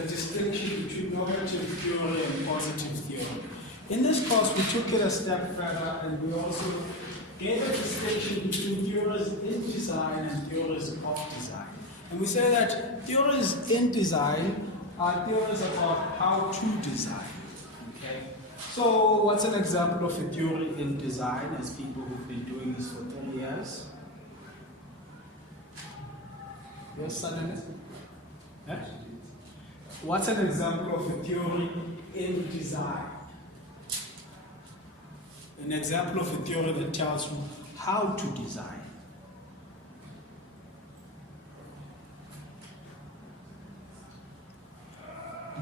the distinction between normative theory and positive theory. In this course, we took it a step further and we also gave a distinction between theories in design and theories of design. And we say that theories in design are theories about how to design. Okay? So what's an example of a theory in design as people who've been doing this for 30 years? Yes, suddenly? Yeah? What's an example of a theory in design? An example of a theory that tells you how to design.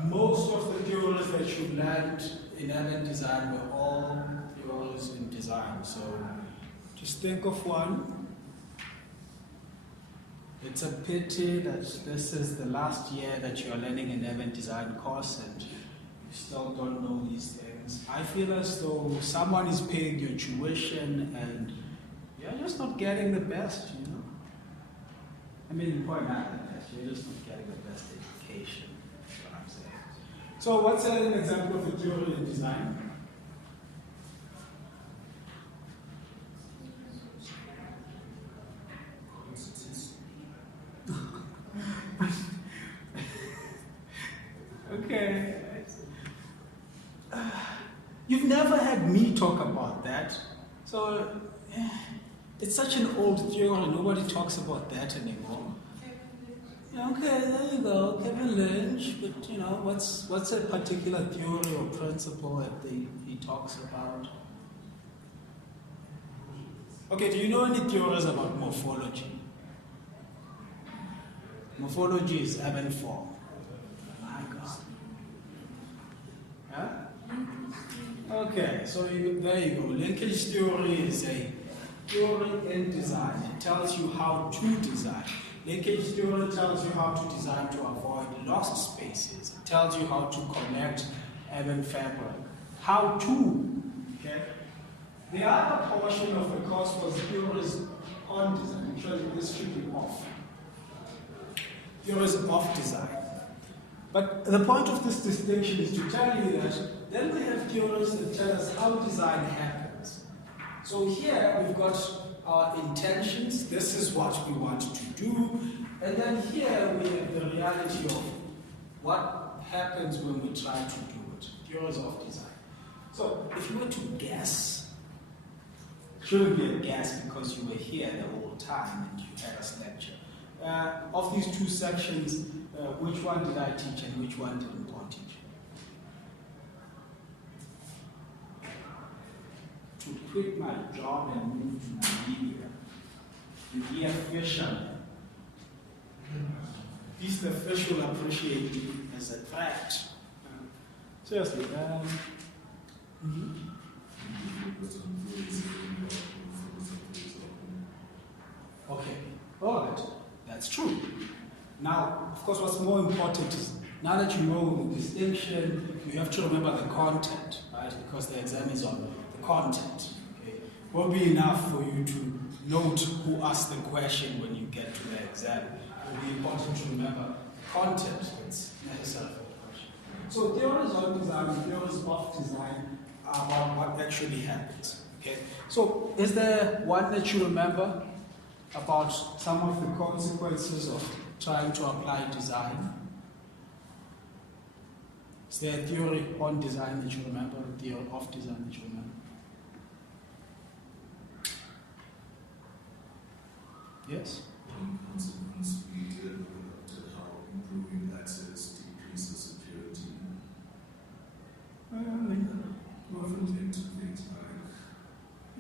Most of the theories that you learned in element design were all theories in design. So just think of one. It's a pity that this is the last year that you're learning an event design course and you still don't know these things. I feel as though someone is paying your tuition and you're just not getting the best, you know. I mean, you point out that you're just not getting the best education, that's what I'm saying. So what's an example of a theory in design? Okay. You've never had me talk about that. So it's such an old theory, nobody talks about that anymore. Yeah, okay, there you go, Kevin Lynch, but you know, what's a particular theory or principle that he talks about? Okay, do you know any theories about morphology? Morphology is ebb and flow. My God. Huh? Okay, so there you go. Linkage theory is a theory in design. It tells you how to design. Linkage theory tells you how to design to avoid lost spaces. It tells you how to connect even fabric. How to, okay? The other portion of the course was theories on design. Actually, this should be off. Theories of design. But the point of this distinction is to tell you that then we have theories that tell us how design happens. So here we've got our intentions, this is what we want to do, and then here we have the reality of what happens when we try to do it. Theories of design. So if you were to guess, it shouldn't be a guess because you were here the whole time and you had us lecture. Of these two sections, which one did I teach and which one didn't I teach? To quit my job and move to Namibia, to be a fisherman. At least the fish will appreciate me as a threat. Seriously. Okay, all right. That's true. Now, of course, what's more important is, now that you know the distinction, you have to remember the content, right? Because the exam is on the content. Okay? It won't be enough for you to note who asked the question when you get to the exam. It will be important to remember the content that's necessary for the question. So theories on design, theories of design are about what actually happens. Okay? So is there one that you remember about some of the consequences of trying to apply design? Is there a theory on design that you remember, a theory of design that you remember? Yes? One consequence we did how improving access decreases security.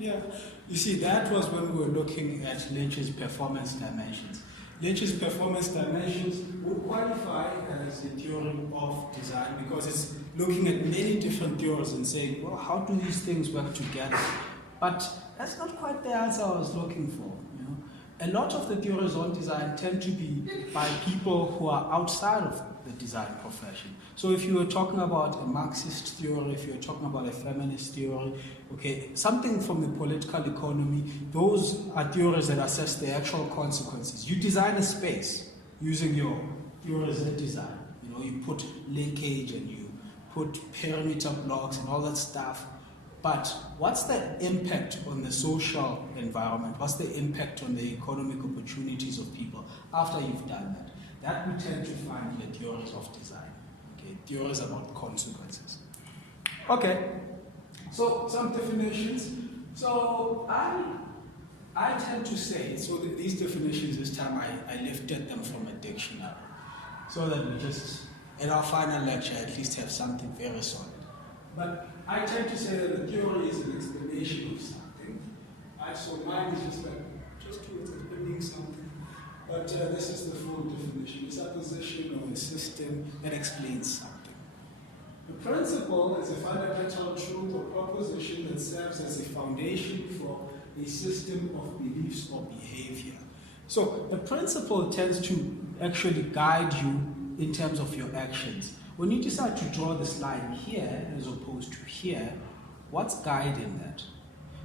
Yeah, you see, that was when we were looking at Lynch's performance dimensions. Lynch's performance dimensions would qualify as a theory of design because it's looking at many different theories and saying, well, how do these things work together? But that's not quite the answer I was looking for. You know? A lot of the theories on design tend to be by people who are outside of the design profession. So if you were talking about a Marxist theory, if you were talking about a feminist theory, okay, something from the political economy, those are theories that assess the actual consequences. You design a space using your theories of design. You know, you put linkage and you put perimeter blocks and all that stuff. But what's the impact on the social environment? What's the impact on the economic opportunities of people after you've done that? That we tend to find in the theories of design. Okay, theories about consequences. Okay, so some definitions. So I tend to say, so these definitions this time I lifted them from a dictionary, so that we just, in our final lecture, at least have something very solid. But I tend to say that the theory is an explanation of something. Right? So mine is just towards explaining something. But this is the full definition. It's a position or a system that explains something. The principle is a fundamental truth or proposition that serves as a foundation for a system of beliefs or behavior. So the principle tends to actually guide you in terms of your actions. When you decide to draw this line here as opposed to here, what's guiding that?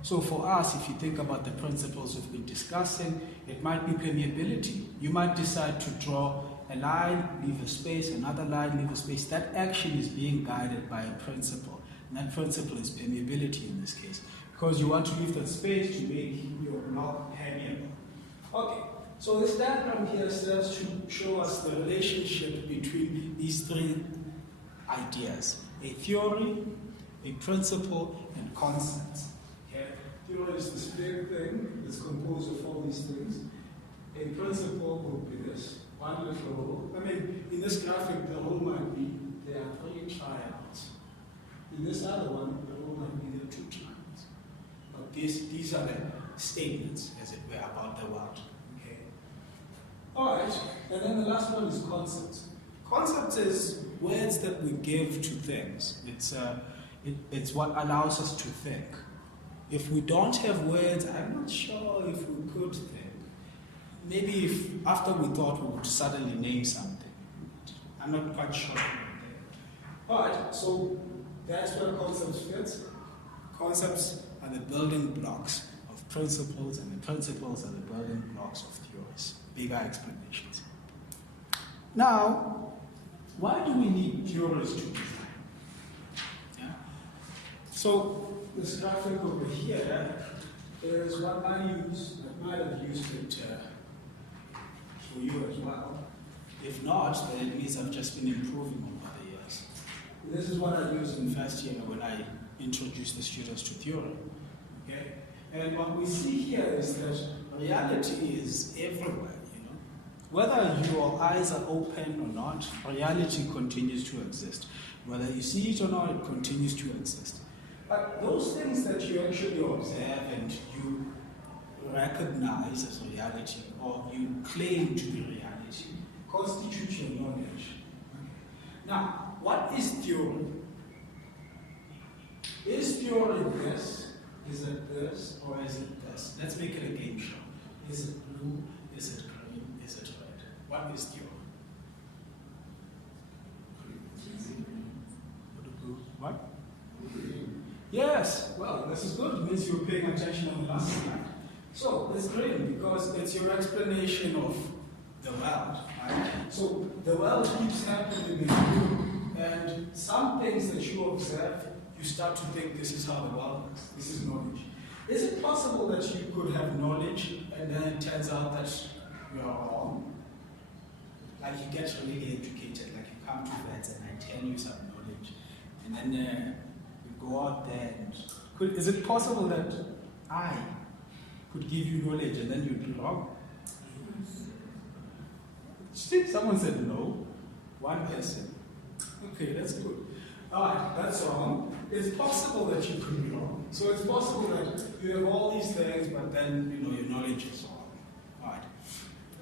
So for us, if you think about the principles we've been discussing, it might be permeability. You might decide to draw a line, leave a space, another line, leave a space. That action is being guided by a principle. And that principle is permeability in this case, because you want to leave that space to make your block permeable. Okay, so this diagram here serves to show us the relationship between these three ideas: a theory, a principle, and concepts. Okay? Theory is this big thing that's composed of all these things. A principle would be this one little hole. I mean, in this graphic, the hole might be there are 3 triangles. In this other one, the hole might be there are 2 triangles. But these are the statements, as it were, about the world. Okay. All right, and then the last one is concepts. Concepts is words that we give to things. It's what allows us to think. If we don't have words, I'm not sure if we could think. Maybe if after we thought we would suddenly name something. I'm not quite sure. All right, so that's where concepts fit. Concepts are the building blocks of principles, and the principles are the building blocks of theories. Bigger explanations. Now, why do we need theories to design? Yeah? So this graphic over here is what I use. I might have used it for you as well. If not, then it means I've just been improving over the years. This is what I use in first year when I introduce the students to theory. Okay? And what we see here is that reality is everywhere. Whether your eyes are open or not, reality continues to exist. Whether you see it or not, it continues to exist. But those things that you actually observe and you recognize as reality, or you claim to be reality, constitute your knowledge. Now, what is theory? Is theory this? Is it this? Or is it this? Let's make it a game show. Is it blue? Is it green? Is it red? What is theory? What? Yes, well, this is good. It means you're paying attention on the last slide. So, it's green because it's your explanation of the world. Right? So, the world keeps happening in you, and some things that you observe, you start to think this is how the world works. This is knowledge. Is it possible that you could have knowledge and then it turns out that you are wrong? Like you get really educated, like you come to vets and I tell you some knowledge, and then you go out there and is it possible that I could give you knowledge and then you'd be wrong? See, someone said no. One person. Okay, that's good. Alright, that's wrong. It's possible that you could be wrong. So it's possible that you have all these things, but then your knowledge is wrong. Alright.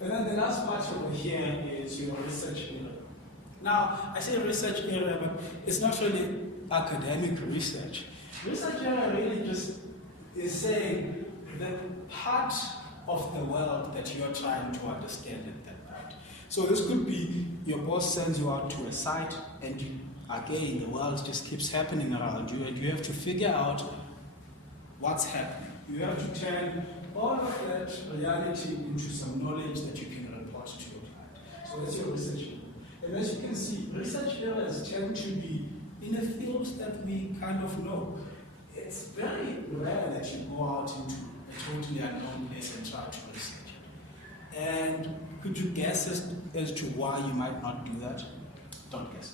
And then the last part over here is your research area. Now, I say research area, but it's not really academic research. Research area really just is saying the part of the world that you're trying to understand at that point. So this could be your boss sends you out to a site and again, the world just keeps happening around you and you have to figure out what's happening. You have to turn all of that reality into some knowledge that you can report to your client. So that's your research. And as you can see, research areas tend to be in a field that we kind of know. It's very rare that you go out into a totally unknown place and try to research. And could you guess as to why you might not do that? Don't guess.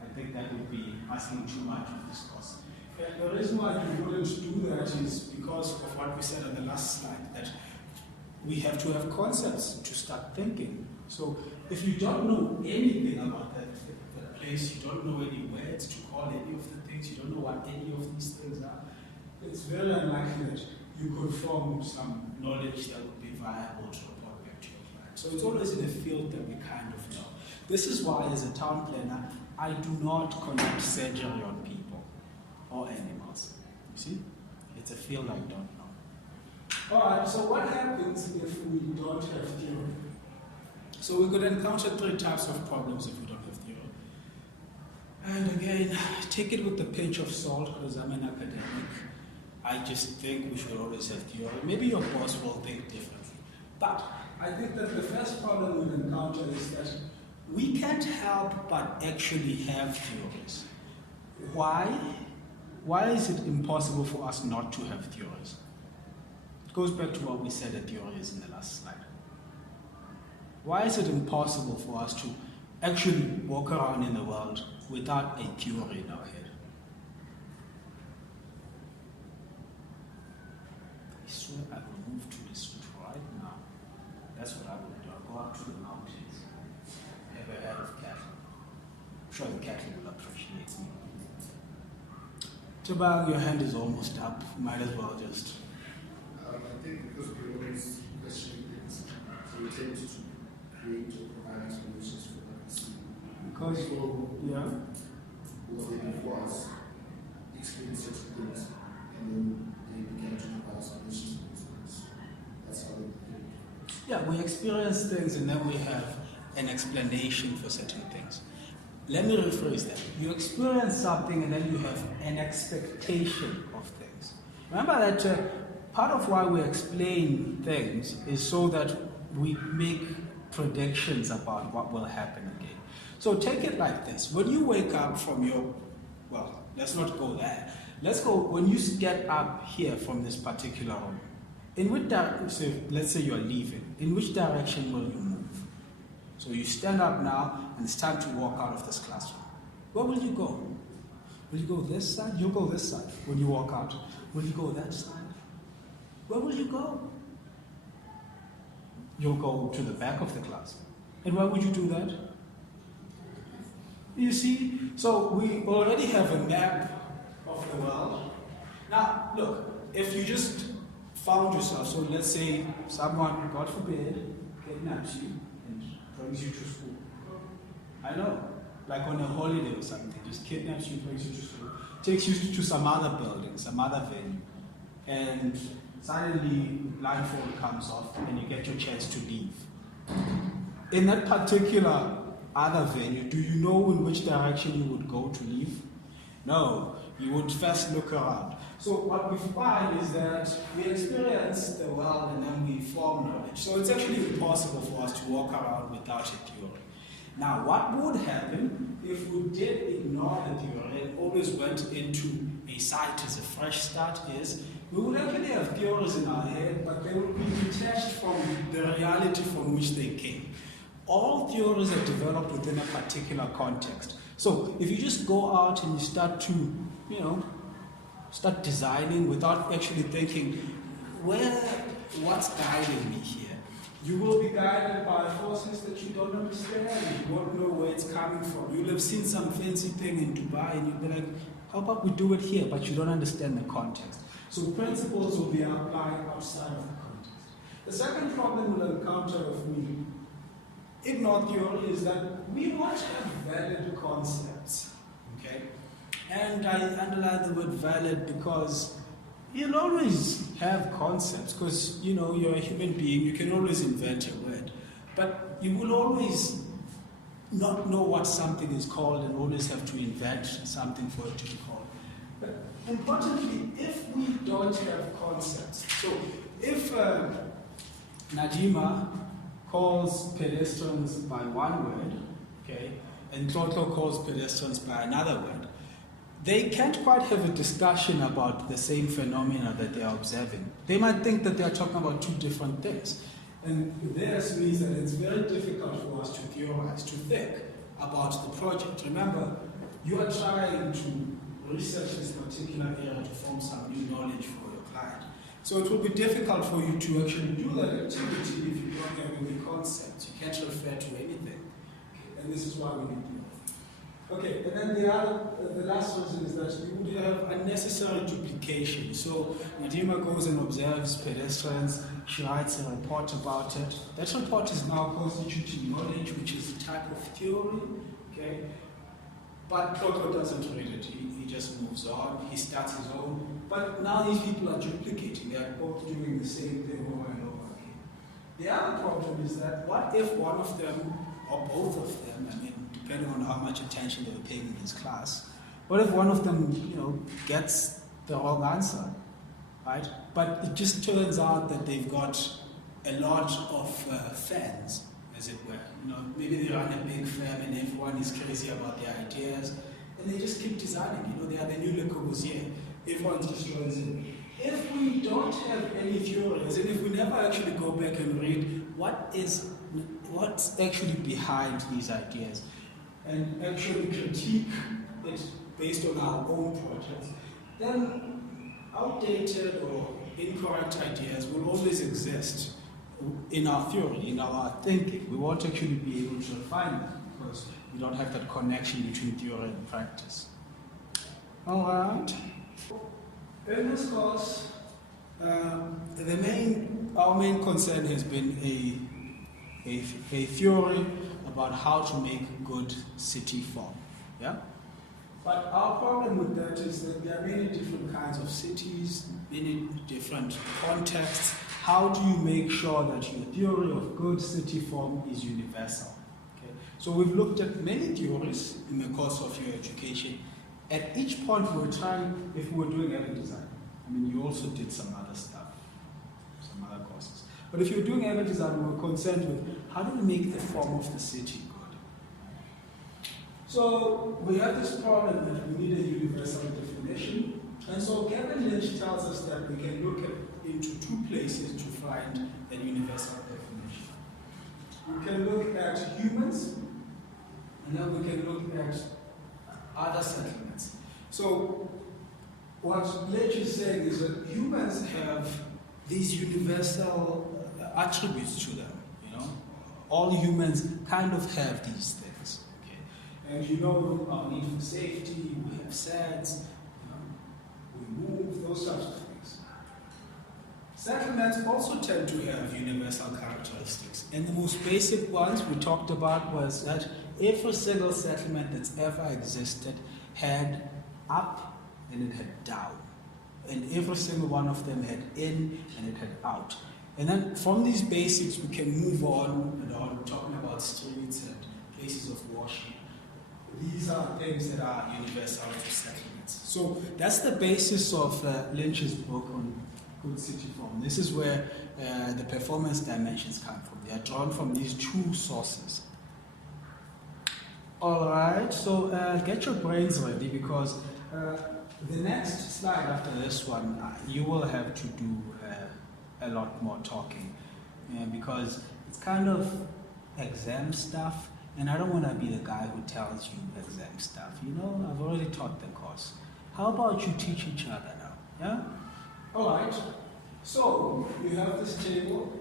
I think that would be asking too much of this course. And the reason why we wouldn't do that is because of what we said on the last slide, that we have to have concepts to start thinking. So if you don't know anything about that place, you don't know any words to call any of the things, you don't know what any of these things are, it's very unlikely that you could form some knowledge that would be viable to report back to your client. So it's always in a field that we kind of know. This is why, as a town planner, I do not conduct surgery on people or animals. You see? It's a field I don't know. Alright, so what happens if we don't have theory? So we could encounter 3 types of problems if we don't have theory. And again, take it with a pinch of salt because I'm an academic. I just think we should always have theory. Maybe your boss will think differently. But I think that the first problem we'll encounter is that we can't help but actually have theories. Why? Why is it impossible for us not to have theories? It goes back to what we said a theory is in the last slide. Why is it impossible for us to actually walk around in the world without a theory in our head? I swear I will move to this right now. That's what I would do. I'll go out to the mountains, have a herd of cattle. I'm sure the cattle will appreciate me. Tabang, your hand is almost up. Might as well just. I think because we always question things, so we tend to create or provide solutions for them. Because, yeah. Because they before us experienced certain things, and then they began to provide solutions for those things. That's how they did it. Yeah, we experience things and then we have an explanation for certain things. Let me rephrase that. You experience something and then you have an expectation of things. Remember that part of why we explain things is so that we make predictions about what will happen again. So take it like this. When you wake up from your, well, let's not go there. Let's go, when you get up here from this particular room, in which direction, so let's say you're leaving, in which direction will you move? So you stand up now and it's time to walk out of this classroom. Where will you go? Will you go this side? You'll go this side when you walk out. Will you go that side? Where will you go? You'll go to the back of the class. And why would you do that? You see, so we already have a map of the world. Now, look, if you just found yourself, so let's say someone, God forbid, kidnaps you and brings you to school. I know, like on a holiday or something, just kidnaps you, brings you to school, takes you to some other building, some other venue, and suddenly blindfold comes off and you get your chance to leave. In that particular other venue, do you know in which direction you would go to leave? No, you would first look around. So what we find is that we experience the world and then we form knowledge. So it's actually impossible for us to walk around without a theory. Now, what would happen if we did ignore the theory and always went into a site as a fresh start is, we would actually have theories in our head, but they would be detached from the reality from which they came. All theories are developed within a particular context. So if you just go out and you start to, start designing without actually thinking, what's guiding me here? You will be guided by forces that you don't understand. You won't know where it's coming from. You'll have seen some fancy thing in Dubai and you'll be like, how about we do it here? But you don't understand the context. So principles will be applied outside of the context. The second problem we'll encounter if we ignore theory is that we won't have valid concepts. Okay? And I underline the word valid because you'll always have concepts because, you're a human being, you can always invent a word. But you will always not know what something is called and always have to invent something for it to be called. But importantly, if we don't have concepts, so if Najima calls pedestrians by one word, okay, and Toto calls pedestrians by another word, they can't quite have a discussion about the same phenomena that they are observing. They might think that they are talking about two different things. And this means that it's very difficult for us to theorize, to think about the project. Remember, you are trying to research this particular area to form some new knowledge for your client. So it will be difficult for you to actually do that activity if you don't have any concepts. You can't refer to anything. And this is why we need to. Okay, and then the last reason is that you would have unnecessary duplication. So Nadima goes and observes pedestrians, she writes a report about it. That report is now constituting knowledge, which is a type of theory, okay? But Clotho doesn't read it, he just moves on, he starts his own. But now these people are duplicating, they are both doing the same thing over and over again. The other problem is that what if one of them, or both of them, I mean, depending on how much attention they were paying in his class, what if one of them, gets the wrong answer, right? But it just turns out that they've got a lot of fans, as it were. Maybe they run a big firm and everyone is crazy about their ideas, and they just keep designing. They are the new Le Corbusier. Everyone just joins in. If we don't have any theories, and if we never actually go back and read what's actually behind these ideas, and actually critique it based on our own projects, then outdated or incorrect ideas will always exist in our theory, in our thinking. We won't actually be able to refine them because we don't have that connection between theory and practice. All right. In this course, our main concern has been a theory about how to make good city form. Yeah? But our problem with that is that there are many different kinds of cities, many different contexts. How do you make sure that your theory of good city form is universal? Okay? So we've looked at many theories in the course of your education. At each point we were trying, if we were doing urban design, you also did some other stuff, some other courses. But if you're doing urban design, we were concerned with how do we make the form of the city good? So we have this problem that we need a universal definition. And so Kevin Lynch tells us that we can look into two places to find a universal definition. We can look at humans, and then we can look at other settlements. So what Lynch is saying is that humans have these universal attributes to them. All humans kind of have these things. Okay? And our need for safety, we have SADs, we move, those types of things. Settlements also tend to have universal characteristics. And the most basic ones we talked about was that every single settlement that's ever existed had up and it had down. And every single one of them had in and it had out. And then from these basics, we can move on and on, talking about streets and places of worship. These are things that are universal to settlements. So that's the basis of Lynch's book on good city form. This is where the performance dimensions come from. They are drawn from these two sources. All right, so get your brains ready because the next slide after this one, you will have to do a lot more talking because it's kind of exam stuff, and I don't want to be the guy who tells you exam stuff. I've already taught the course. How about you teach each other now? Yeah? All right. So you have this table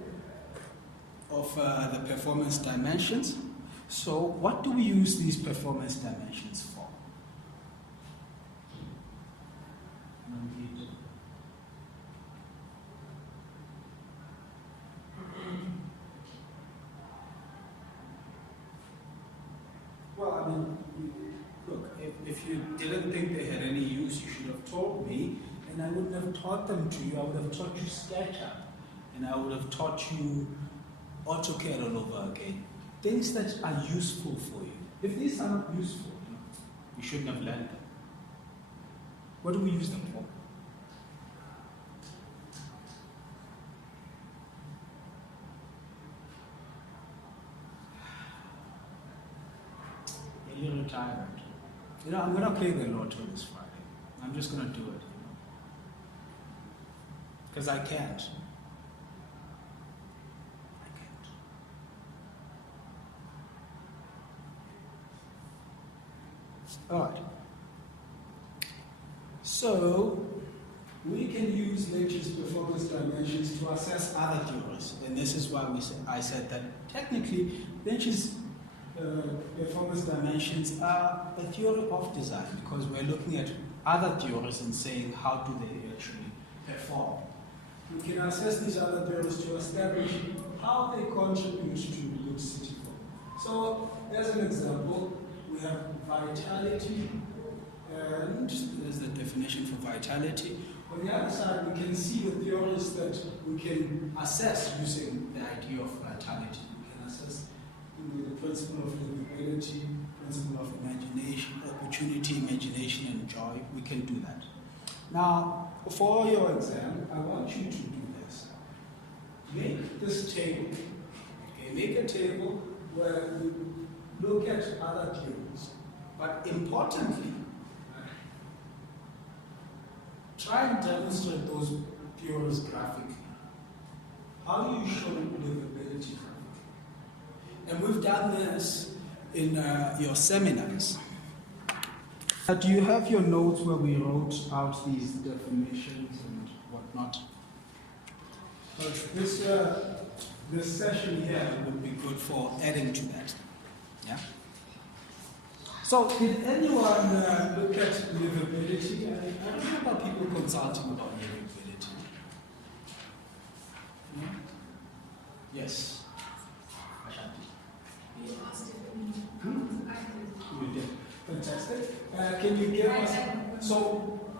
of the performance dimensions. So what do we use these performance dimensions for? Well, look, if you didn't think they had any use, you should have told me, and I wouldn't have taught them to you. I would have taught you SketchUp, and I would have taught you AutoCAD all over again. Things that are useful for you. If these are not useful, you shouldn't have learned them. What do we use them for? retirement. You know, I'm going to play the lotto this Friday. I'm just going to do it. Because I can't. All right. So we can use Lynch's performance dimensions to assess other theories, and this is why I said that technically Lynch's performance dimensions are a theory of design, because we're looking at other theories and saying how do they actually perform. We can assess these other theories to establish how they contribute to lucidity. So, as an example, we have vitality, and there's the definition for vitality. On the other side, we can see the theories that we can assess using the idea of vitality. We can assess the principle of livability, principle of imagination, opportunity, imagination, and joy. We can do that. Now, for your exam, I want you to do this. Make this table. Okay, make a table where you look at other theories. But importantly, try and demonstrate those theories graphically. How do you show livability graphically? And we've done this in your seminars. Do you have your notes where we wrote out these definitions and whatnot? This session here would be good for adding to that. Yeah. So, did anyone look at livability? I remember people consulting about livability. No? Yes. You asked if we You did. Fantastic. Can you give us?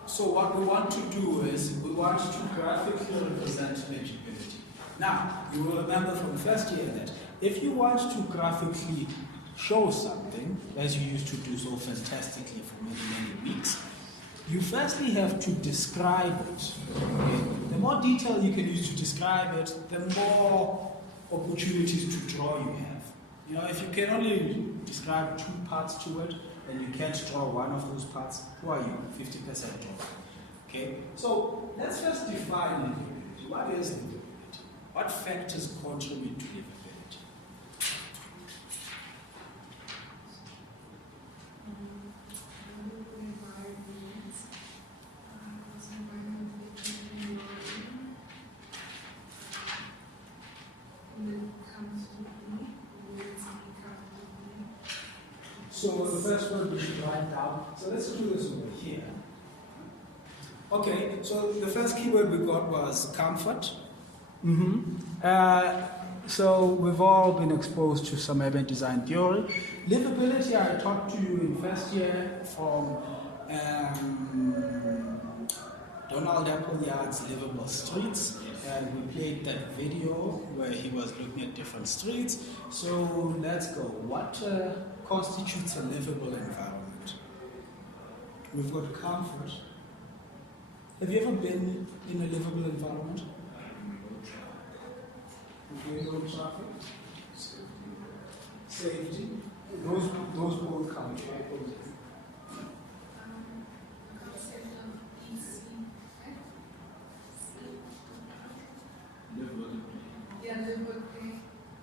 So what we want to do is we want to graphically represent legibility. Now, you will remember from first year that if you want to graphically show something, as you used to do so fantastically for many, many weeks, you firstly have to describe it. Okay? The more detail you can use to describe it, the more opportunities to draw you have. You know, if you can only describe 2 parts to it, and you can't draw one of those parts, who are you? 50% draw. Okay? So let's first define livability. What is livability? What factors contribute to livability? So the first one we should write down. So let's do this over here. Okay, so the first keyword we got was comfort. So we've all been exposed to some urban design theory. Livability, I taught to you in first year from Donald Appleyard's Livable Streets, and we played that video where he was looking at different streets. So let's go. What constitutes a livable environment? We've got comfort. Have you ever been in a livable environment? Okay, no traffic. Safety. Those both count.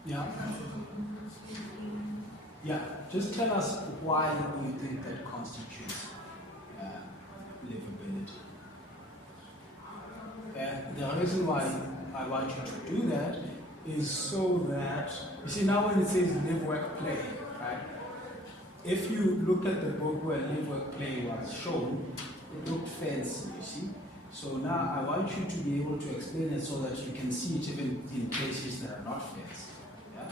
Yeah. Yeah. Just tell us why you think that constitutes livability. The reason why I want you to do that is so that, you see, now when it says live, work, play, right? If you look at the book where live, work, play was shown, it looked fancy, you see? So now I want you to be able to explain it so that you can see it even in places that are not fancy. Yeah?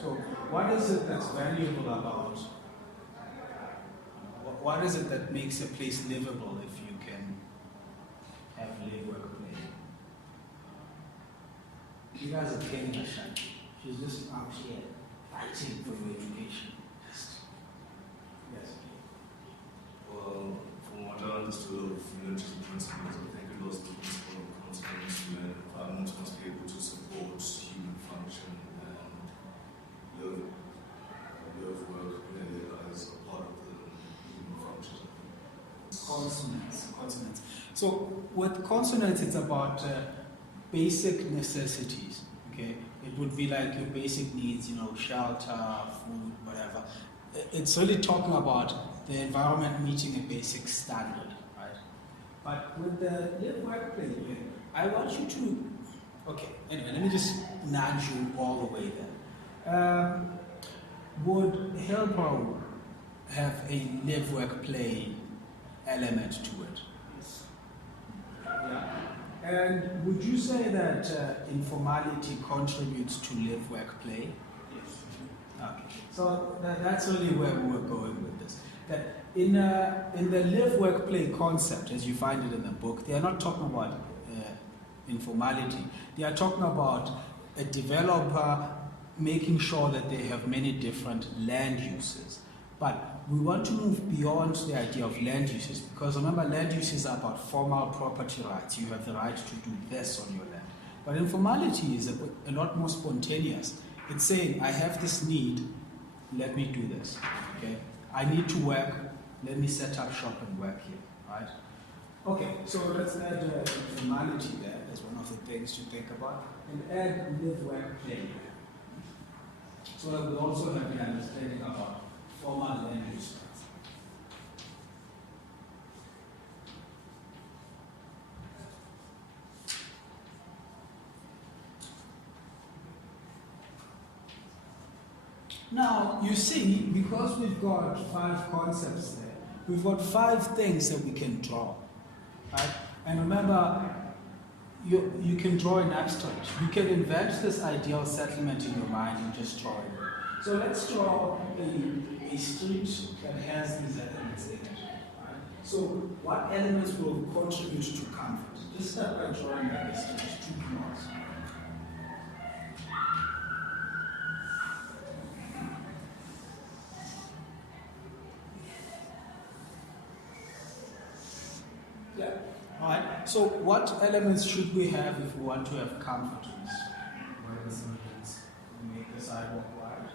So what is it that's valuable about, what is it that makes a place livable if you can have live, work, play? You guys are killing her, Shan. She's just out here fighting for your education. Yes. Well, from what I understood of Lynch's principles, I think it was the principle of consequence where environments must be able to support human function and live Consonants. So with consonants, it's about basic necessities. Okay, it would be like your basic needs, shelter, food, whatever. It's really talking about the environment meeting a basic standard, right? But with the live work play, I want you to. Okay, anyway, let me just nudge you all the way there. Would Hillbrow have a live work play element to it? Yes. Yeah. And would you say that informality contributes to live work play? Yes. Okay. So that's really where we were going with this. That in the live work play concept, as you find it in the book, they are not talking about informality. They are talking about a developer making sure that they have many different land uses. But we want to move beyond the idea of land uses, because remember, land uses are about formal property rights. You have the right to do this on your land. But informality is a lot more spontaneous. It's saying, I have this need, let me do this. Okay? I need to work, let me set up shop and work here. Right? Okay, so let's add informality there as one of the things to think about, and add live, work, play. So that we also have the understanding about formal land use. Now, you see, because we've got 5 concepts there, we've got 5 things that we can draw. Right? And remember, you can draw in abstract. You can invent this ideal settlement in your mind and just draw it. So let's draw a street that has these elements in it. Right? So what elements will contribute to comfort? Just start by drawing like a street, 2 blocks. Yeah. All right. So what elements should we have if we want to have comfort? Make the sidewalk wide.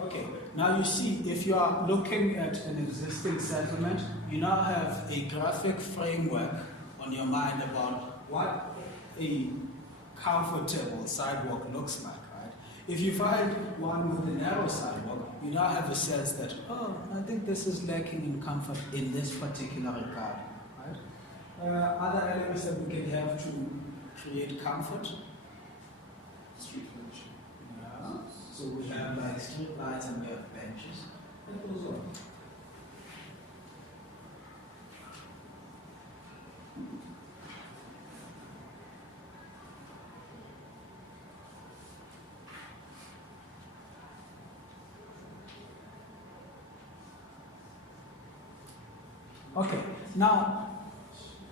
Okay, now you see, if you are looking at an existing settlement, you now have a graphic framework on your mind about what a comfortable sidewalk looks like, right? If you find one with a narrow sidewalk, you now have a sense that, oh, I think this is lacking in comfort in this particular regard, right? Other elements that we can have to create comfort? Street furniture. Yeah. So we have like street lights and we have benches. That goes on. Okay, now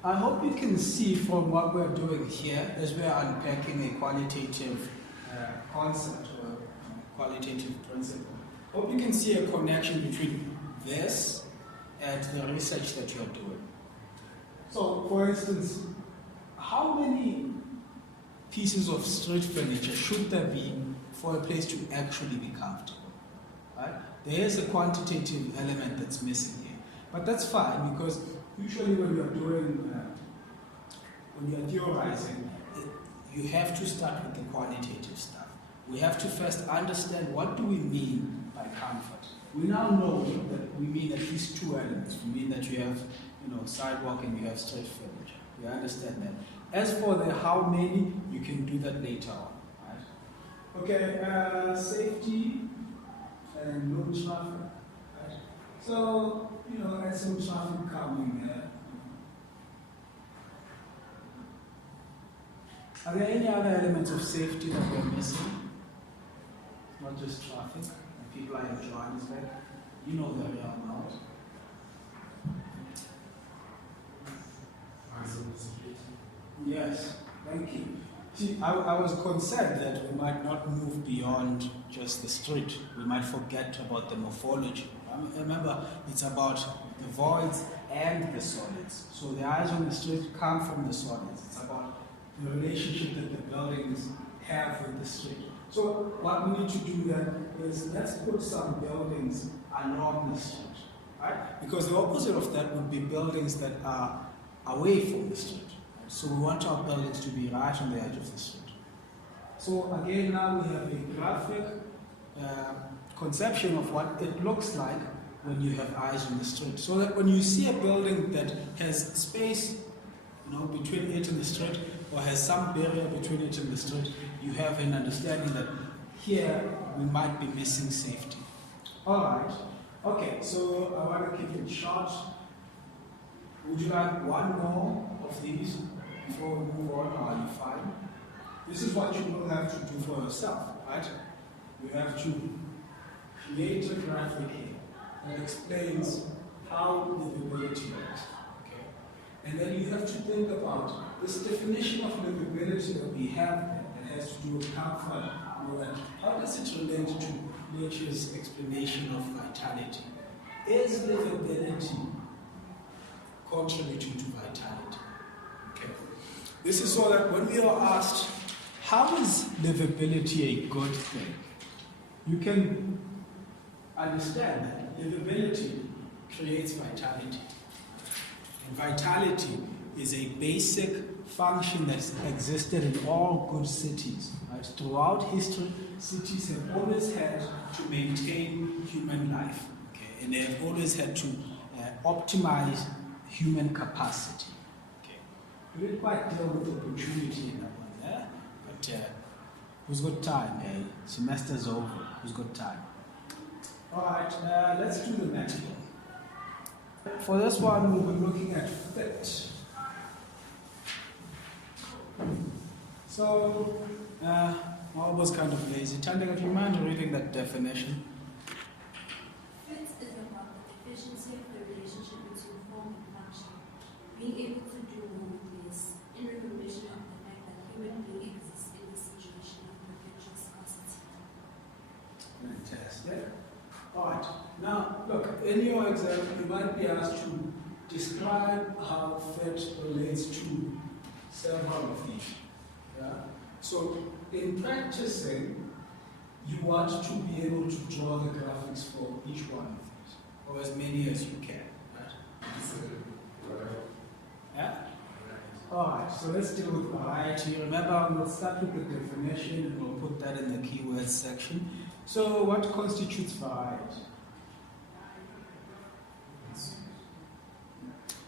I hope you can see from what we're doing here as we're unpacking a qualitative concept or qualitative principle. Hope you can see a connection between this and the research that you're doing. So, for instance, how many pieces of street furniture should there be for a place to actually be comfortable? Right? There is a quantitative element that's missing here. But that's fine, because usually when you're doing, when you're theorizing, you have to start with the qualitative stuff. We have to first understand, what do we mean by comfort? We now know that we mean at least 2 elements. We mean that you have, sidewalk and you have street furniture. We understand that. As for the how many, you can do that later on. Right? Okay, safety and no traffic. Right? So, and some traffic coming there. Are there any other elements of safety that we're missing? Not just traffic. And people are in Johannesburg. You know the real amount. Yes, thank you. See, I was concerned that we might not move beyond just the street. We might forget about the morphology. Remember, it's about the voids and the solids. So the eyes on the street come from the solids. It's about the relationship that the buildings have with the street. So what we need to do then is let's put some buildings along the street, right? Because the opposite of that would be buildings that are away from the street. Right? So we want our buildings to be right on the edge of the street. So again, now we have a graphic conception of what it looks like when you have eyes on the street. So that when you see a building that has space, between it and the street, or has some barrier between it and the street, you have an understanding that here we might be missing safety. All right. Okay. So I want to keep it short. Would you like one more of these before we move on, or are you fine? This is what you will have to do for yourself, right? You have to create a graphic here that explains how livability works. Okay? And then you have to think about this definition of livability that we have that has to do with comfort. How does it relate to Lynch's explanation of vitality? Is livability contributing to vitality? Okay. This is so that when we are asked, how is livability a good thing? You can understand that livability creates vitality. And vitality is a basic function that's existed in all good cities. Right? Throughout history, cities have always had to maintain human life. Okay? And they have always had to optimize human capacity. Okay? We didn't quite deal with opportunity in that one there, but who's got time? Semester's over. Who's got time? All right, let's do the next one. For this one, we'll be looking at fit. So, I was kind of lazy. Tandika, do you mind reading that definition? Fit is about the efficiency of the relationship between form and function, being able to do more with less, in recognition of the fact that human being exists in a situation of perpetual scarcity. Fantastic. All right. Now, look, in your exam, you might be asked to describe how fit relates to several of these. Yeah? So, in practicing, you want to be able to draw the graphics for each one of these, or as many as you can. Right? Yeah? All right. So let's deal with variety. Remember, we'll start with the definition, and we'll put that in the keywords section. So, what constitutes variety?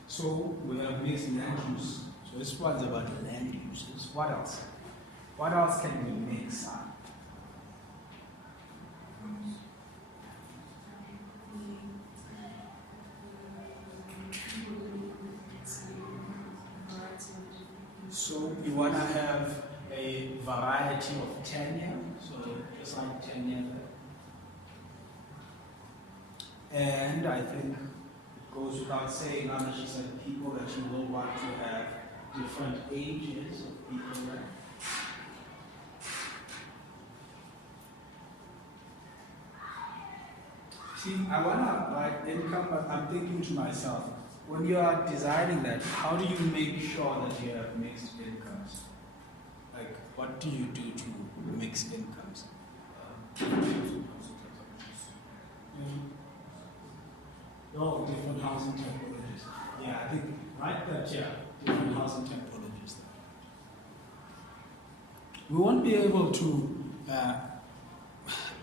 So, we have mixed land use. So, this one's about land uses. What else? What else can we mix? So, you want to have a variety of tenure. So, just like tenure. And I think it goes without saying, she said, people that you will want to have different ages of people, right? See, I want to write income, but I'm thinking to myself, when you are designing that, how do you make sure that you have mixed incomes? Like, what do you do to mix incomes? Oh, different housing typologies. Yeah, I think, right, that, different housing typologies. We won't be able to,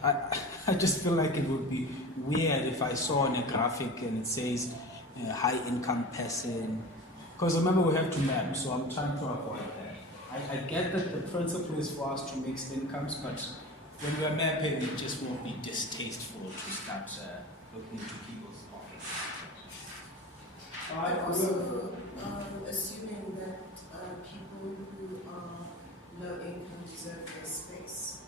I just feel like it would be weird if I saw on a graphic and it says high income person, because remember we have to map, so I'm trying to avoid that. I get that the principle is for us to mix incomes, but when we're mapping, it just won't be distasteful to start looking into people's pockets. Also, assuming that people who are low income deserve their space.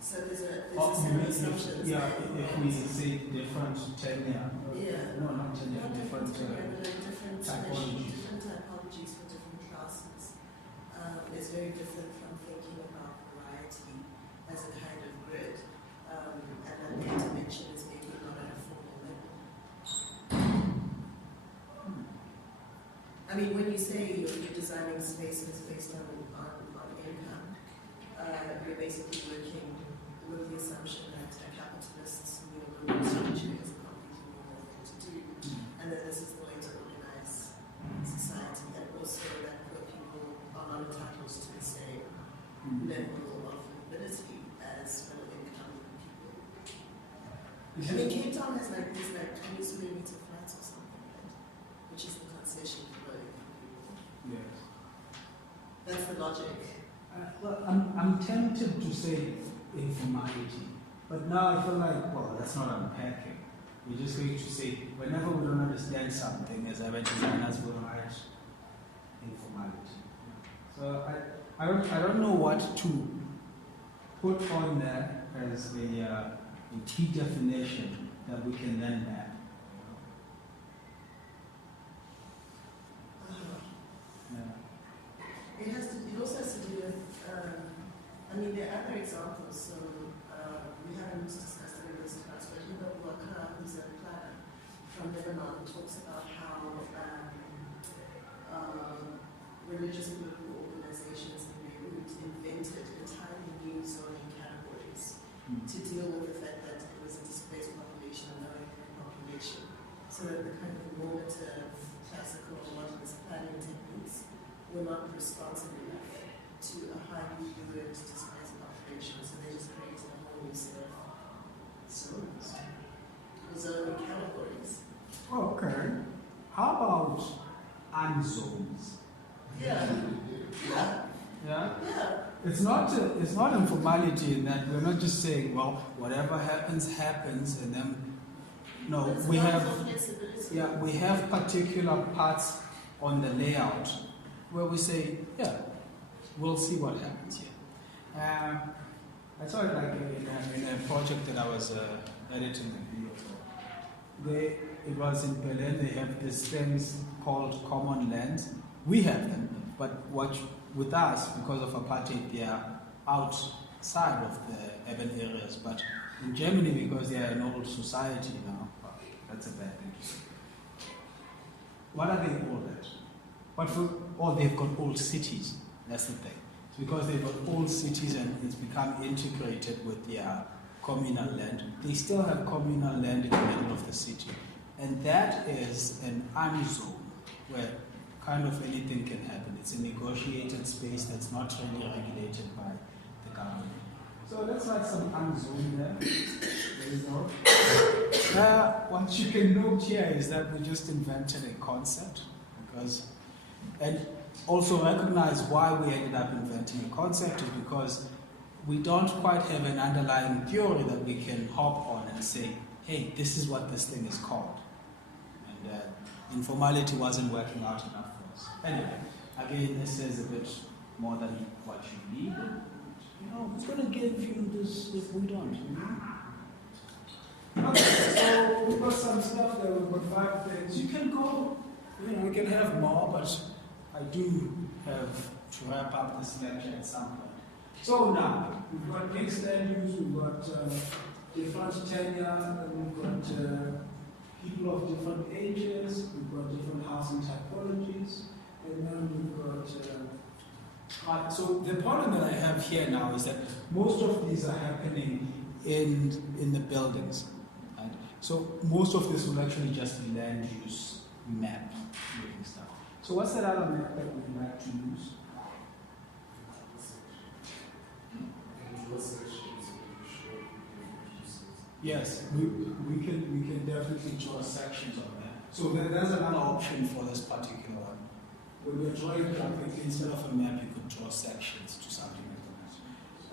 So there's some assumptions. If we say different tenure. Yeah. No, not tenure, different different typologies. Different typologies for different classes. It's very different from thinking about variety as a kind of grid. And then the intervention is maybe not at a formal level. I mean, when you say you're designing spaces based on income, you're basically working with the assumption that a capitalist neoliberal structure is a completely normal thing to do, and that this is the way to organize society, and also that poor people are not entitled to the same level of mobility as middle-income people. I mean, Cape Town has like these 20 square meter flats or something, right? Which is the concession for low-income people. Yes. That's the logic. Well, I'm tempted to say informality, but now I feel like, well, that's not unpacking. We're just going to say, whenever we don't understand something, as urban designers will write informality. So I don't know what to put on there as a key definition that we can then map. It also has to do with, I mean, there are other examples. So we haven't discussed any of this class, but Hiba Bouakar, who's a planner from Lebanon, talks about how religious and political organizations in Beirut invented entirely new zoning categories to deal with the fact that it was a displaced population and low-income population, so that the kind of normative classical modernist planning techniques were not responsive enough to a highly fluid displaced population, so they just created a whole new set of zones, or zoning categories. Okay. How about unzones? Yeah. Yeah. Yeah? Yeah. It's not informality in that we're not just saying, well, whatever happens, happens, and then, no, There's we a lot have, of flexibility. yeah, we have particular parts on the layout where we say, yeah, we'll see what happens here. I saw it like in a project that I was editing a video for. It was in Berlin. They have these things called common lands. We have them, but with us, because of apartheid, they are outside of the urban areas. But in Germany, because they are an old society now, well, that's a bad thing to say. What are they all at? They've got old cities. That's the thing. It's because they've got old cities and it's become integrated with their communal land. They still have communal land in the middle of the city. And that is an unzone where kind of anything can happen. It's a negotiated space that's not really regulated by the government. So that's like some unzone there. There you go. What you can note here is that we just invented a concept, and also recognize why we ended up inventing a concept is because we don't quite have an underlying theory that we can hop on and say, hey, this is what this thing is called. And informality wasn't working out enough for us. Anyway, again, this is a bit more than what you need. Who's going to give you this if we don't? Okay, so we've got some stuff there. We've got 5 things. You can go, we can have more, but I do have to wrap up this lecture at some point. So now, we've got mixed land use, we've got different tenure, and we've got people of different ages, we've got different housing typologies, and then we've got... so the problem that I have here now is that most of these are happening in the buildings. Right? So most of this will actually just be land use map looking stuff. So what's that other map that we'd like to use? Yes, we can definitely draw sections on that. So there's another option for this particular one. When we're drawing graphic, instead of a map, you could draw sections to something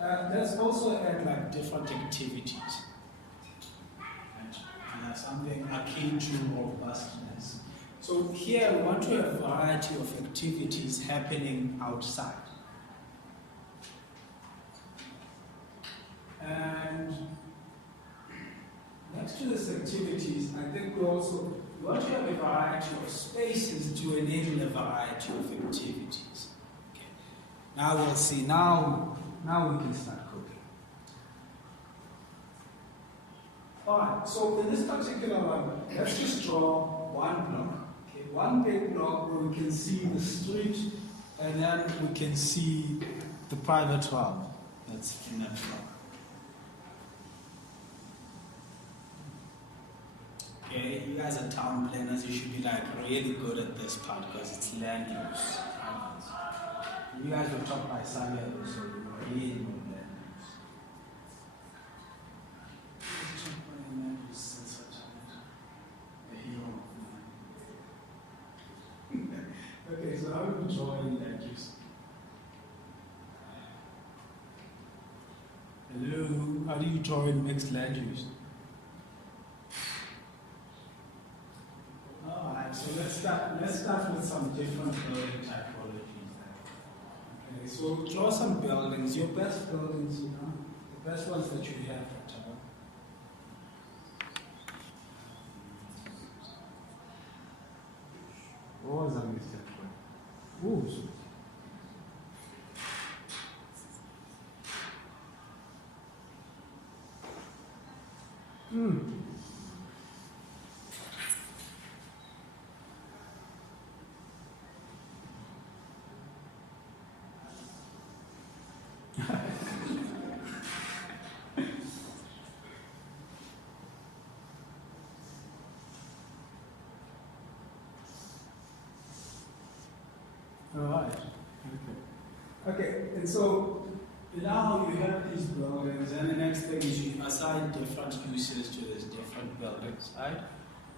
like that. Let's also add like different activities. And something akin to robustness. So here we want to have a variety of activities happening outside. And next to these activities, I think we want to have a variety of spaces to enable a variety of activities. Okay. Now we'll see. Now we can start cooking. Alright, so in this particular one, let's just draw one block. Okay. one big block where we can see the street, and then we can see the private farm that's in that block. Okay, you guys are town planners, you should be like really good at this part because it's land use. You guys were taught by Samuel, so you are really good at land use. Okay, so how do you draw in land use? Hello, how do you draw in mixed land use? Alright, so let's start with some different building typologies. Okay, so draw some buildings, your best buildings, the best ones that you have at all. What was that mistake? Ooh. All right. Okay, and so now you have these buildings, and the next thing is you assign different uses to these different buildings, right?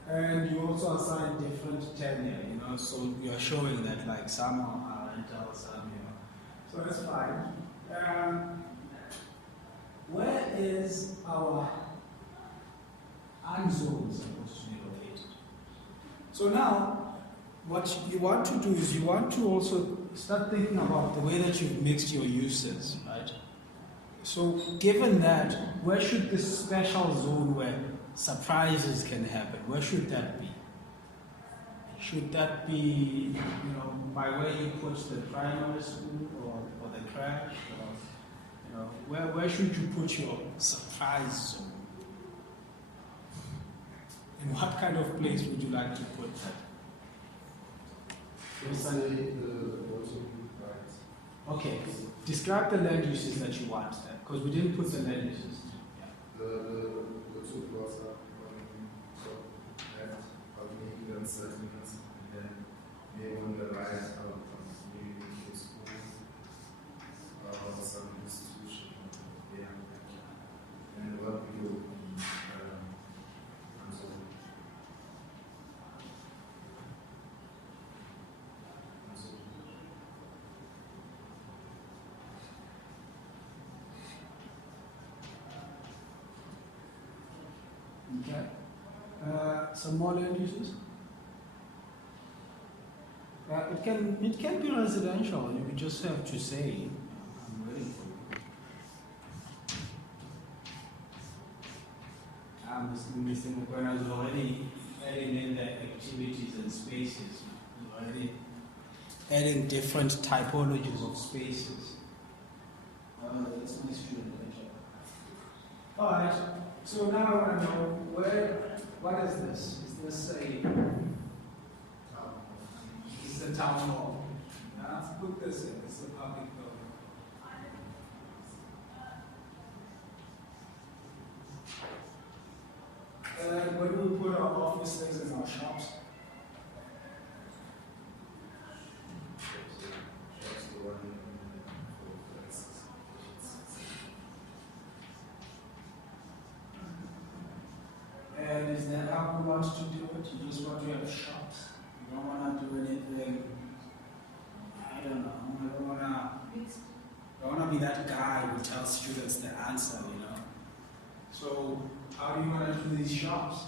And you also assign different tenure, so you're showing that like some are rental, some, So that's fine. Where is our unzone supposed to be located? So now, what you want to do is you want to also start thinking about the way that you've mixed your uses, right? So given that, where should this special zone where surprises can happen, where should that be? Should that be, by where you put the primary school or the crash? Or, where should you put your surprise zone? In what kind of place would you like to put that? Okay, describe the land uses that you want then, because we didn't put the land uses. Yeah. The two plots are left of making settlements, and then they on the right out of maybe a school or some institution. Yeah. And what we do, Okay. Some more land uses? It can be residential. You just have to say, I'm waiting for you. Mr. Mukwena is already adding in the activities and spaces. He's already adding different typologies of spaces. That's my student. All right. So now I want to know what is this? Is this is the town hall? Now let's put this in. It's a public building. Where do we put our offices and our shops? And is that how we want to do it? You just want to have shops? You don't want to do anything, I don't know, I don't want to be that guy who tells students the answer, So, how do you want to do these shops?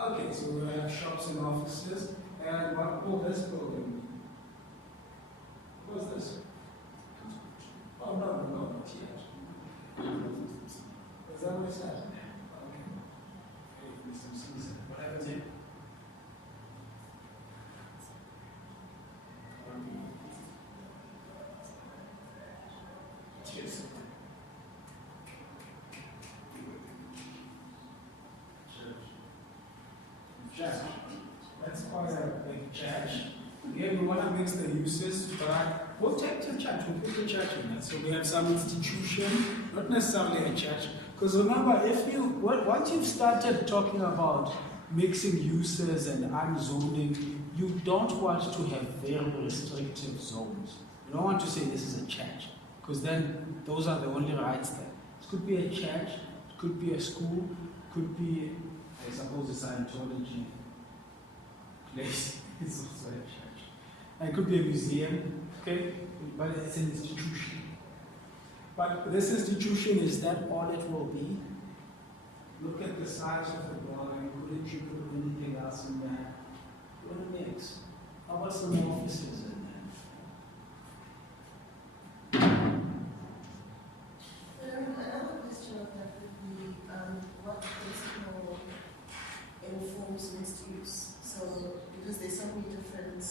Okay, so we have shops and offices, and what will this building be? What's this? Oh, no, not yet. Is that what it said? Okay. What happens here? Cheers. church. That's quite a big church. Yeah, we want to mix the uses, but we'll take the church, we'll put the church in it. So we have some institution, not necessarily a church. Because remember, once you've started talking about mixing uses and unzoning, you don't want to have very restrictive zones. You don't want to say this is a church, because then those are the only rights there. It could be a church, it could be a school, it could be, I suppose, a Scientology place. It's also a church. And it could be a museum, okay? But it's an institution. But this institution, is that all it will be? Look at the size of the building. Couldn't you put anything else in there? What a mix. How about some offices in there? Another question of that would be what principle informs mixed use? So, because there's so many different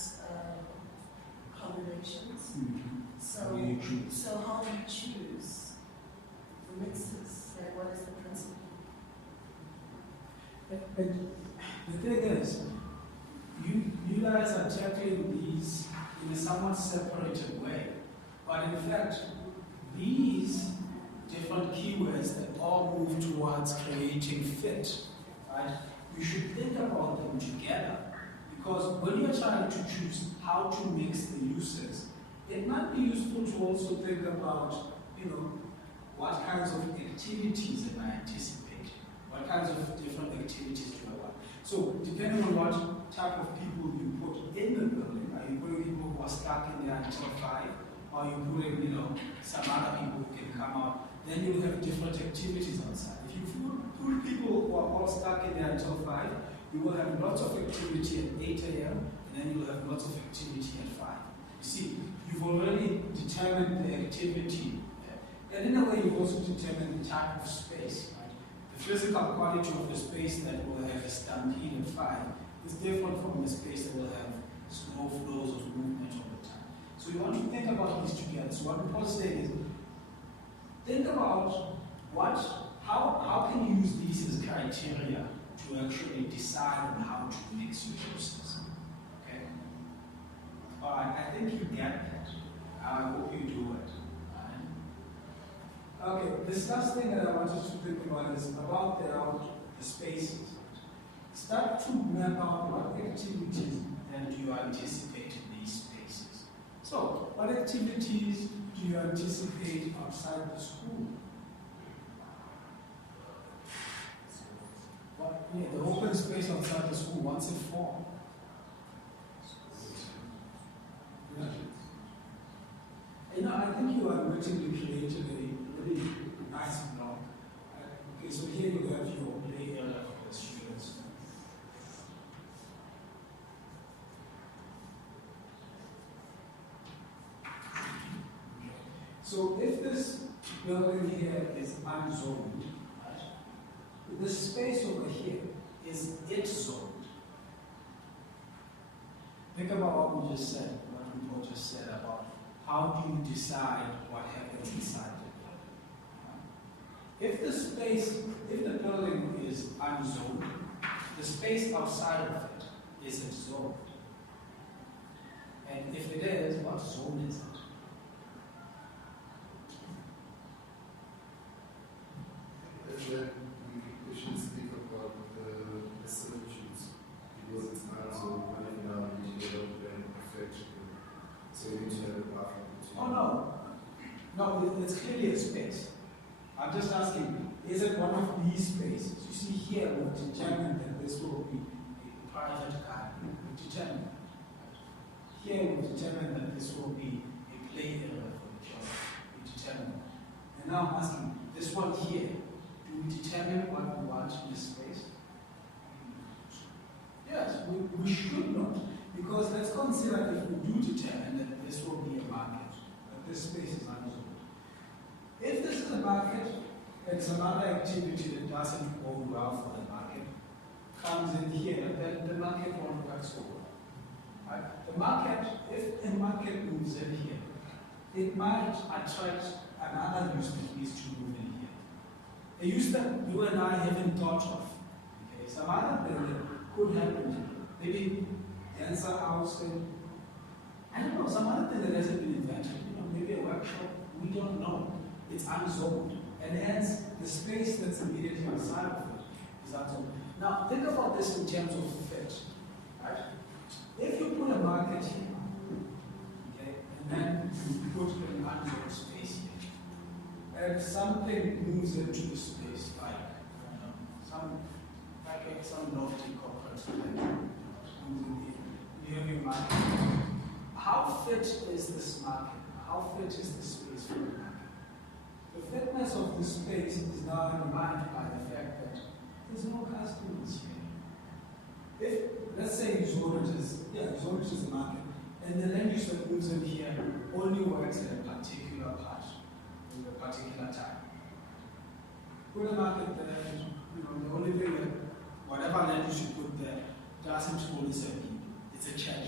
combinations. How do you choose? So how do you choose the mixes? Like, what is the principle? And the thing is, you guys are tackling these in a somewhat separated way. But in fact, these different keywords that all move towards creating fit, right? You should think about them together. Because when you're trying to choose how to mix the uses, it might be useful to also think about, what kinds of activities am I anticipating? What kinds of different activities do I want? So, depending on what type of people you put in the building, are you putting people who are stuck in there until 5? Or are you putting, some other people who can come out? Then you'll have different activities outside. If you put people who are all stuck in there until 5, you will have lots of activity at 8 a.m. and then you'll have lots of activity at 5. You see, you've already determined the activity. And in a way, you've also determined the type of space. Right? The physical quality of the space that will have a stampede at 5 is different from the space that will have slow flows of movement all the time. So you want to think about these together. So what Paul is saying is, think about how can you use these as criteria to actually decide on how to mix your uses. Okay? Alright, I think you get that. I hope you do it. Okay, this last thing that I wanted to think about is about the spaces. Start to map out what activities then do you anticipate in these spaces. So, what activities do you anticipate outside the school? The open space outside the school, what's it for? Yeah. I think you unwittingly created a really nice block. Okay, so here you have your play area for the students. So if this building here is unzoned, the space over here is it zoned. Think about what we just said, what we just said about how do you decide what happens inside the building. If the building is unzoned, the space outside of it isn't zoned. And if it is, what zone is it? We should speak about the solutions, because it's not so running down the perfection. So you need to have a buffer between. Oh no, it's clearly a space. I'm just asking, is it one of these spaces? You see here, we've determined that this will be a private garden. We've determined that. Here, we've determined that this will be a play area for the children. We determined that. And now I'm asking, this one here, do we determine what we want in this space? Yes, we should not. Because let's consider if we do determine that this will be a market, that this space is unzoned. If this is a market, and some other activity that doesn't go well for the market comes in here, then the market won't work so well. Right? The market, if the market moves in here, it might attract another use that needs to move in here. A use that you and I haven't thought of. Okay? Some other building could happen? Maybe denser housing. I don't know, some other thing that hasn't been invented. You know, maybe a workshop. We don't know. It's unzoned, and hence the space that's immediately outside of it is unzoned. Now, think about this in terms of fit, right? If you put a market here, okay, and then you put an unzoned space here, and something moves into the space, like some lofty corporate, you have your market. How fit is this market? How fit is the space for the market? The fitness of the space is now undermined by the fact that there's no customers here. If, let's say you zone it as a market, and the land use that moves in here only works at a particular part, in a particular time. Put a market there, you know, the only thing that whatever land use you put there doesn't only serve people. It's a church.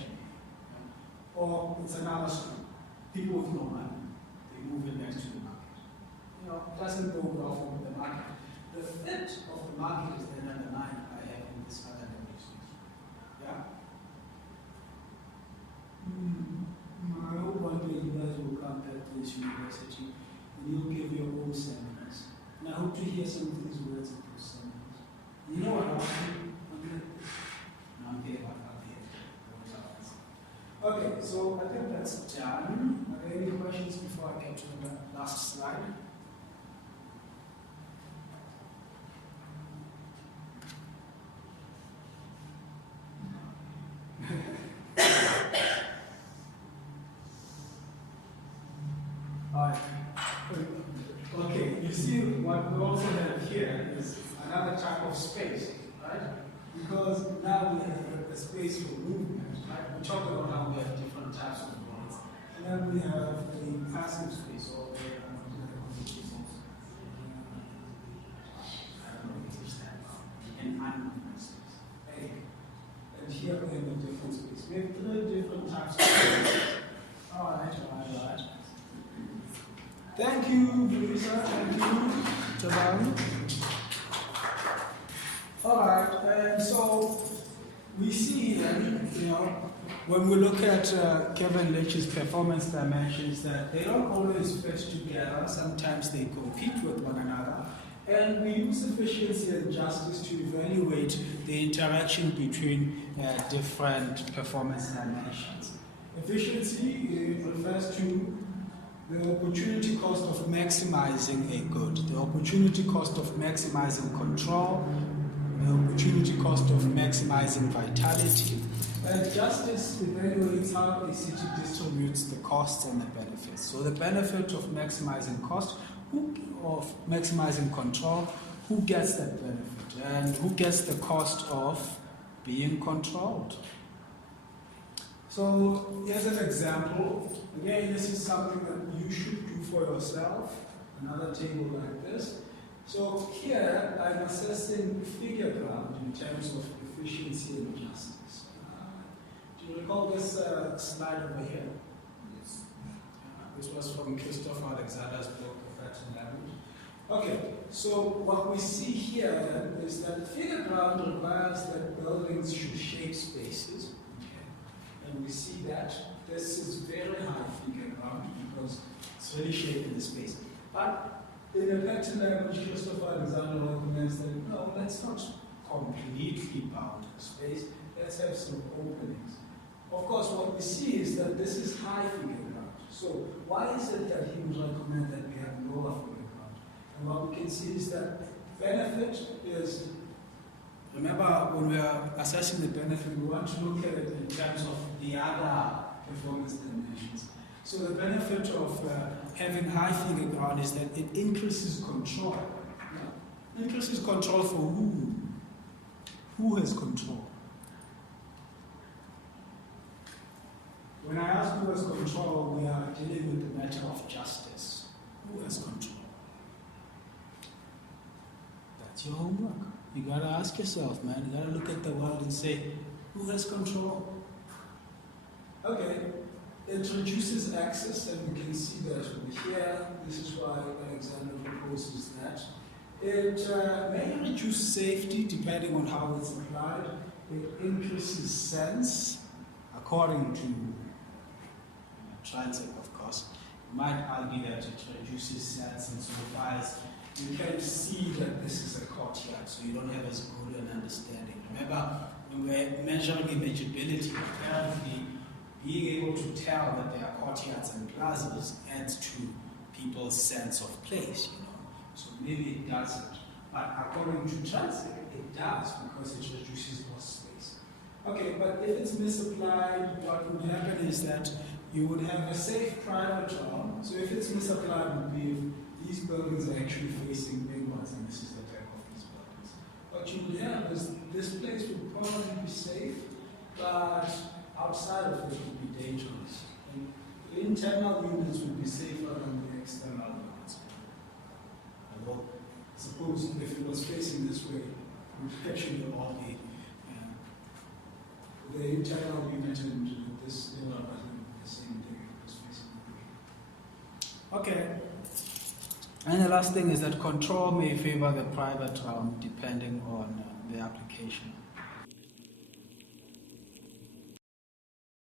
Or it's another school. People with no money, they move in next to the market. You know, it doesn't go well for the market. The fit of the market is then undermined by having this other dimension. Yeah? I hope one day you guys will come back to this university and you'll give your own seminars. And I hope to hear some of these words at those seminars. You know what I'm here about. Okay, so I think that's done. Are there any questions before I get to the last slide? Alright. Okay, you see what we also have here is another type of space, right? Because now we have a space for movement. Right? We talk about how we have different types of nodes. And then we have the passive space, or the and unmovement space. Hey. And here we have a different space. We have 3 different types of space. Alright. Thank you, Lisa. Thank you, Taban. Alright, so we see then, you know, when we look at Kevin Lynch's performance dimensions, that they don't always fit together. Sometimes they compete with one another. And we use efficiency and justice to evaluate the interaction between different performance dimensions. Efficiency refers to the opportunity cost of maximizing a good, the opportunity cost of maximizing control, the opportunity cost of maximizing vitality. Justice evaluates how a city distributes the costs and the benefits. So the benefit of maximizing cost, of maximizing control, who gets that benefit? And who gets the cost of being controlled? So here's an example. Again, this is something that you should do for yourself. Another table like this. So here, I'm assessing figure ground in terms of efficiency and justice. Do you recall this slide over here? Yes. This was from Christopher Alexander's book, Effects and Language. Okay, so what we see here is that figure ground requires that buildings should shape spaces. Okay. And we see that this is very high figure ground because it's really shaping the space. But in effective language, Christopher Alexander recommends that no, let's not completely bound the space, let's have some openings. Of course, what we see is that this is high figure ground. So why is it that he would recommend that we have lower figure ground? And what we can see is that benefit is, remember when we are assessing the benefit, we want to look at it in terms of the other performance dimensions. So the benefit of having high figure ground is that it increases control. Yeah. Increases control for who? Who has control? When I ask who has control, we are dealing with the matter of justice. Who has control? That's your homework. You gotta ask yourself, man. You gotta look at the world and say, who has control? Okay. It reduces access, and we can see that over here. This is why Alexander proposes that. It may reduce safety depending on how it's applied. it increases sense according to transit, of course. You might argue that it reduces sense insofar as you can see that this is a courtyard, so you don't have as good an understanding. Remember, when we're measuring imageability, apparently being able to tell that there are courtyards and plazas adds to people's sense of place, you know. So maybe it doesn't. But according to transit, it does because it reduces more space. Okay, but if it's misapplied, what would happen is that you would have a safe private realm. So if it's misapplied, it would be if these buildings are actually facing big ones, and this is the type of these buildings. What you would have is this place would probably be safe, but outside of it would be dangerous. And the internal units would be safer than the external ones. Although, suppose if it was facing this way, it would actually all be the internal unit and this level are the same thing if it was facing the way. Okay. And the last thing is that control may favor the private realm depending on the application.